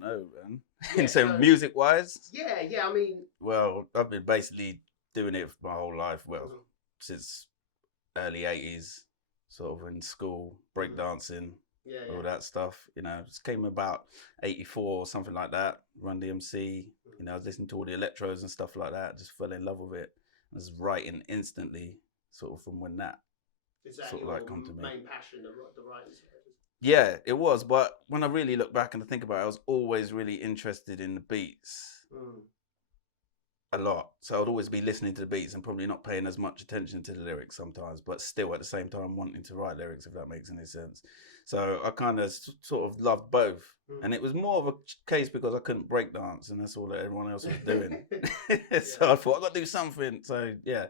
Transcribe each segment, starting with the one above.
don't know, man. In terms music-wise? Yeah, I mean... Well, I've been basically doing it for my whole life, well, since early 80s, sort of in school, breakdancing, all that stuff, you know. It came about 84 or something like that, Run DMC, you know, I was listening to all the electros and stuff like that, just fell in love with it. I was writing instantly, sort of from when that sort of like come to me. Main passion, the writing? Yeah, it was, but when I really look back and think about it, I was always really interested in the beats a lot. So I'd always be listening to the beats and probably not paying as much attention to the lyrics sometimes, but still at the same time wanting to write lyrics, if that makes any sense. So I kind of sort of loved both. And it was more of a case because I couldn't break dance and that's all that everyone else was doing. So I thought, I've got to do something. So yeah.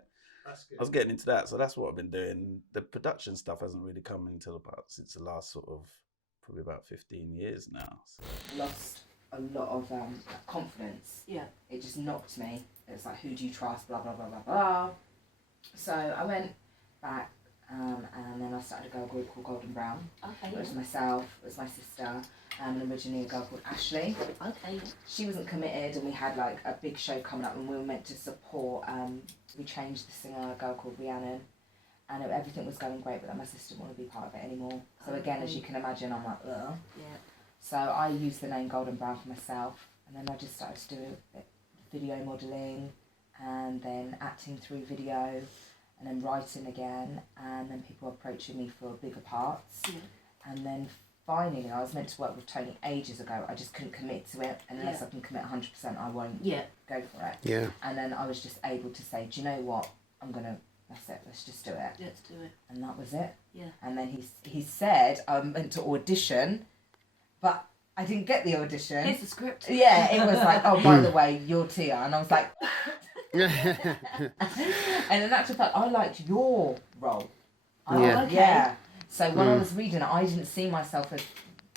I was getting into that, so that's what I've been doing. The production stuff hasn't really come until since the last sort of probably about 15 years now. So. Lost a lot of confidence. Yeah, it just knocked me. It's like, who do you trust? Blah blah blah blah blah. So I went back, and then I started a girl group called Golden Brown. Okay. It was myself, it was my sister, and originally a girl called Ashley. Okay. She wasn't committed, and we had like a big show coming up, and we were meant to support. We changed the singer, a girl called Rhiannon, and everything was going great, but then my sister didn't want to be part of it anymore. So again, as you can imagine, I'm like, ugh. Yeah. So I used the name Golden Brown for myself, and then I just started to do video modelling, and then acting through video, and then writing again, and then people approaching me for bigger parts. Yeah. And then finally, I was meant to work with Tony ages ago. I just couldn't commit to it, and unless I can commit 100%, I won't go for it. Yeah. And then I was just able to say, do you know what? That's it. Let's just do it. Let's do it. And that was it. Yeah. And then he said I meant to audition, but I didn't get the audition. Here's the script. Yeah, it was like, oh, by the way, you're Tia, and I was like, and in actual fact, I liked your role. Okay. Yeah. So when I was reading it, I didn't see myself as.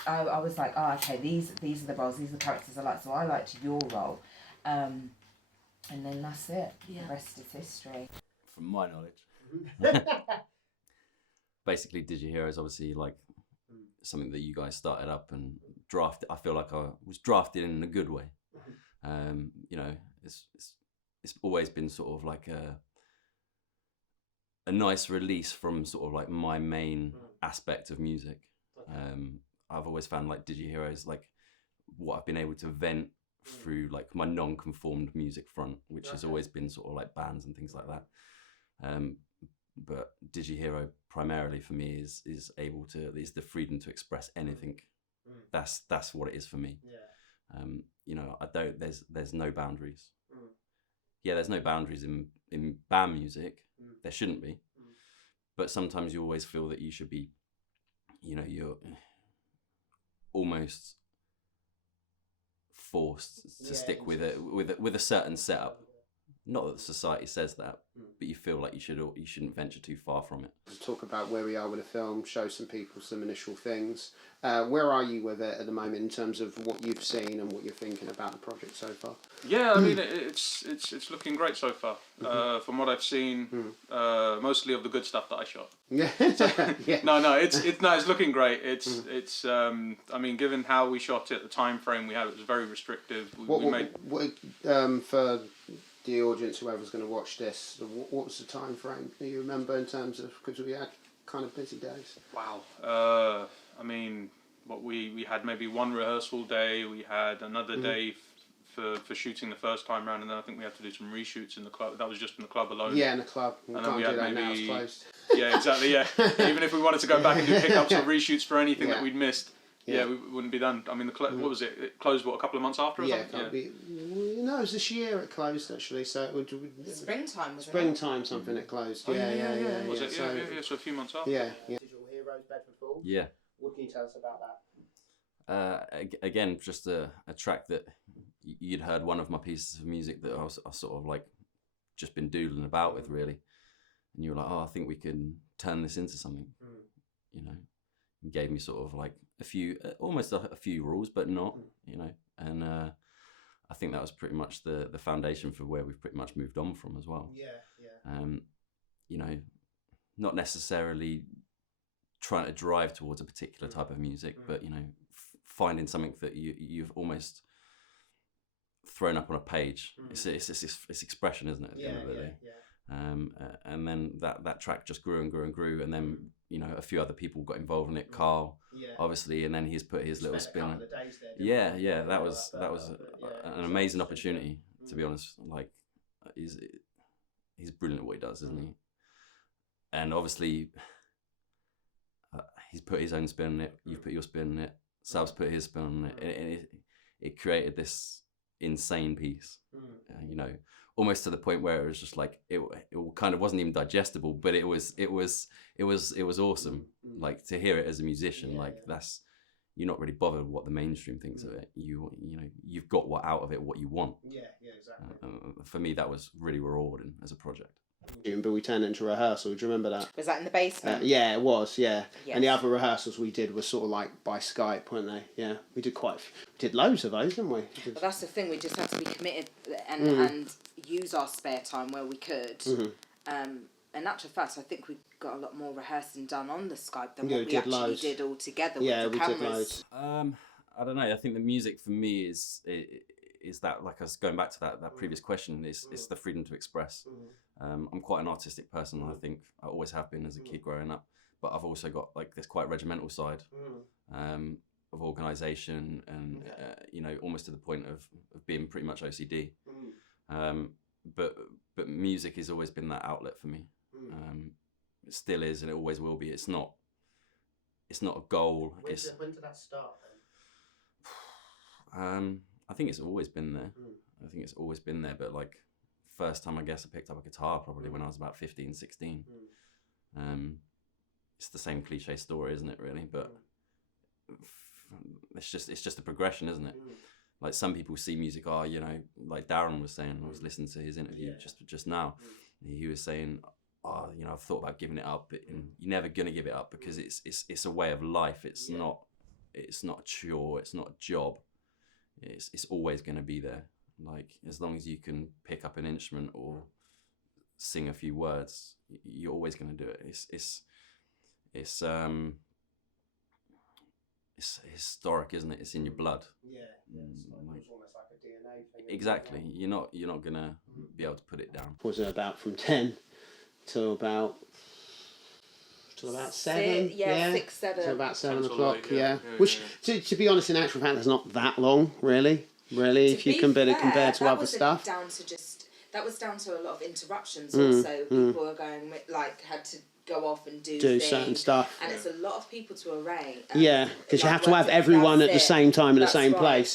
I was like, oh, okay, these are the roles, these are the characters I like. So I liked your role, and then that's it. Yeah. The rest is history. From my knowledge, basically, dIGIHIRO is obviously like something that you guys started up and drafted. I feel like I was drafted in a good way. You know, it's always been sort of like a nice release from sort of like my main aspect of music. I've always found like dIGIHIRO is like what I've been able to vent through like my non-conformed music front, which has always been sort of like bands and things like that. But dIGIHIRO primarily for me is the freedom to express anything. That's what it is for me. Yeah. You know, there's no boundaries. Yeah, there's no boundaries in band music. There shouldn't be. But sometimes you always feel that you should be, you know, you're almost forced to stick with a certain setup. Not that society says that, but you feel like you shouldn't venture too far from it. Talk about where we are with the film, show some people some initial things. Where are you with it at the moment in terms of what you've seen and what you're thinking about the project so far? Yeah, I mean it's looking great so far. From what I've seen, mostly of the good stuff that I shot. Yeah. Yeah. No, it's looking great. It's I mean, given how we shot it, the time frame we had, it was very restrictive. For the audience, whoever's going to watch this, what was the time frame? Do you remember in terms of, because we had kind of busy days? Wow. I mean, we had maybe one rehearsal day. We had another day for shooting the first time round, and then I think we had to do some reshoots in the club. That was just in the club alone. Yeah, in the club. We can't do that now, it's closed. Yeah, exactly. Yeah, even if we wanted to go back and do pickups or reshoots for anything that we'd missed. Yeah, we wouldn't be done. I mean, what was it? It closed, a couple of months after or something? No, it was this year it closed, actually. So it would... Springtime, wasn't it? Springtime, something it closed. Yeah. Was it? Yeah, so a few months after. Yeah. Digital Heroes, Bedford Falls. Yeah. What can you tell us about that? Again, just a track that you'd heard one of my pieces of music that I sort of like just been doodling about with, really. And you were like, oh, I think we can turn this into something, you know. And gave me sort of like almost a few rules, but not, you know. And I think that was pretty much the foundation for where we've pretty much moved on from as well. Yeah. You know, not necessarily trying to drive towards a particular type of music, but, you know, finding something that you've almost thrown up on a page. It's expression, isn't it? At the end of the day. And then that track just grew and grew and grew, and then you know a few other people got involved in it. Carl, obviously, and then he's put his little spin on it. Yeah, that was an amazing opportunity, to be honest. Like he's brilliant at what he does, isn't he? And obviously he's put his own spin on it, you've put your spin on it, Sal's put his spin on it, and it created this insane piece. You know, almost to the point where it was just like it kind of wasn't even digestible, but it was awesome. Like to hear it as a musician, that's, you're not really bothered what the mainstream thinks of it. You know, you've got what out of it, what you want. Exactly. For me, that was really rewarding as a project. But we turned it into rehearsal. Do you remember that? Was that in the basement? Yeah, it was. Yeah, yes. And the other rehearsals we did were sort of like by Skype, weren't they? Yeah, we did we did loads of those, didn't we? But that's the thing. We just had to be committed and use our spare time where we could. In actual fact, I think we got a lot more rehearsing done on the Skype than what we actually did all together with the cameras. Did loads. I don't know. I think the music for me is that, like I was going back to that previous question, it's the freedom to express. I'm quite an artistic person. I think I always have been as a kid growing up, but I've also got like this quite regimental side of organisation and you know, almost to the point of being pretty much OCD. But music has always been that outlet for me. It still is, and it always will be. It's not a goal. When did that start then? I think it's always been there. I think it's always been there, but like first time I guess I picked up a guitar probably when I was about 15, 16. It's the same cliche story, isn't it, really? But it's just a progression, isn't it? Like some people see music, you know, like Darren was saying, I was listening to his interview just now. He was saying, you know, I've thought about giving it up, and you're never gonna give it up because it's a way of life. It's not a chore. It's not a job. It's always going to be there. Like as long as you can pick up an instrument or sing a few words, you're always going to do it. It's historic, isn't it? It's in your blood. It's almost like a DNA thing. Exactly. You're not going to be able to put it down. Was it about from 10 till about 7? 6, 7. So about 7 o'clock, late, Which, to be honest, in actual fact, that's not that long, really, if you compare it compared to other stuff. That was down to a lot of interruptions also. People were going, like, had to go off and do certain stuff. And it's a lot of people to arrange. Because you have to have everyone at the same time in the same place.